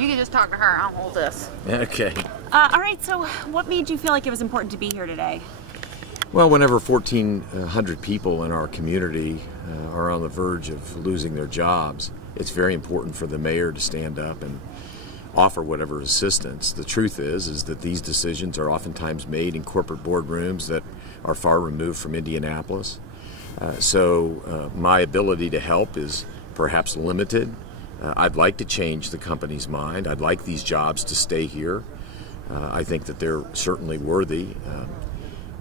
You can just talk to her. I'll hold this. Okay. All right, so what made you feel like it was important to be here today? Well, whenever 1,400 people in our community are on the verge of losing their jobs, it's very important for the mayor to stand up and offer whatever assistance. The truth is that these decisions are oftentimes made in corporate boardrooms that are far removed from Indianapolis. So my ability to help is perhaps limited. I'd like to change the company's mind. I'd like these jobs to stay here. I think that they're certainly worthy.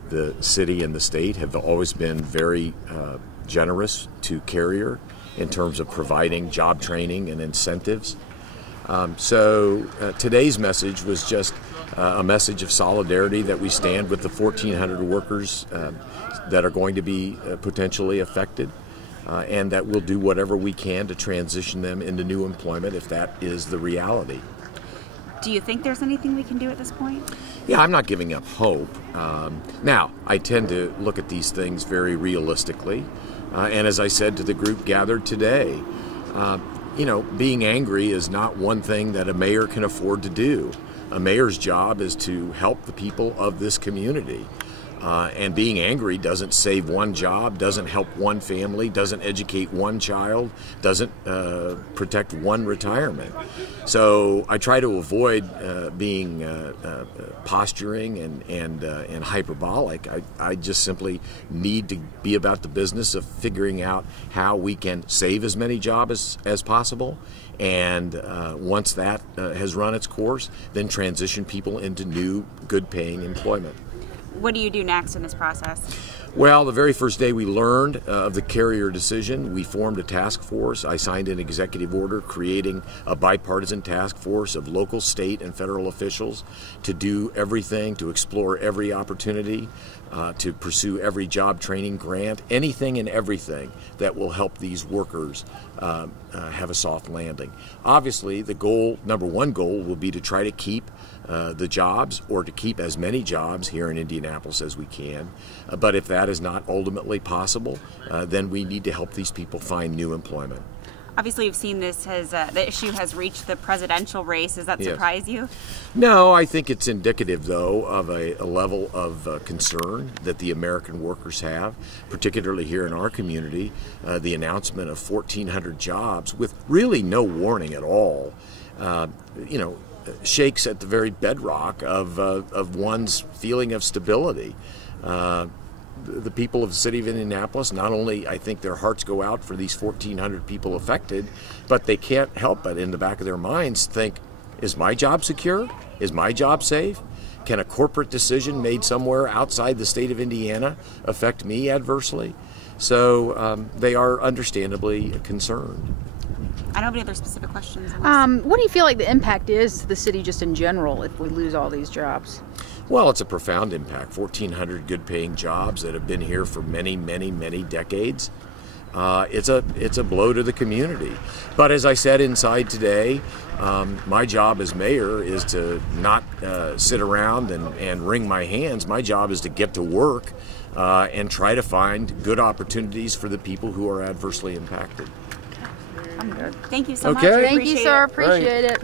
The city and the state have always been very generous to Carrier in terms of providing job training and incentives. So today's message was just a message of solidarity, that we stand with the 1,400 workers that are going to be potentially affected, and that we'll do whatever we can to transition them into new employment if that is the reality. Do you think there's anything we can do at this point? Yeah, I'm not giving up hope. Now, I tend to look at these things very realistically, and as I said to the group gathered today, you know, being angry is not one thing that a mayor can afford to do. A mayor's job is to help the people of this community. And being angry doesn't save one job, doesn't help one family, doesn't educate one child, doesn't protect one retirement. So I try to avoid being posturing and hyperbolic. I just simply need to be about the business of figuring out how we can save as many jobs as possible. And once that has run its course, then transition people into new, good-paying employment. What do you do next in this process? Well, the very first day we learned of the Carrier decision, we formed a task force. I signed an executive order creating a bipartisan task force of local, state, and federal officials to do everything, to explore every opportunity, to pursue every job training grant, anything and everything that will help these workers have a soft landing. Obviously, the goal, number one goal, will be to try to keep the jobs, or to keep as many jobs here in Indianapolis as we can. But if that is not ultimately possible, then we need to help these people find new employment. Obviously, you've seen this has the issue has reached the presidential race. Does that surprise you? No, I think it's indicative, though, of a level of concern that the American workers have, particularly here in our community. The announcement of 1,400 jobs with really no warning at all, you know, shakes at the very bedrock of one's feeling of stability. The people of the city of Indianapolis, not only, I think, their hearts go out for these 1,400 people affected, but they can't help but in the back of their minds think, is my job secure? Is my job safe? Can a corporate decision made somewhere outside the state of Indiana affect me adversely? So they are understandably concerned. I don't have any other specific questions. What do you feel like the impact is to the city just in general if we lose all these jobs? Well, it's a profound impact. 1,400 good-paying jobs that have been here for many, many, many decades. It's a blow to the community. But as I said inside today, my job as mayor is to not sit around and wring my hands. My job is to get to work and try to find good opportunities for the people who are adversely impacted. I'm good. Thank you so much. Okay. Thank you, sir. Appreciate it.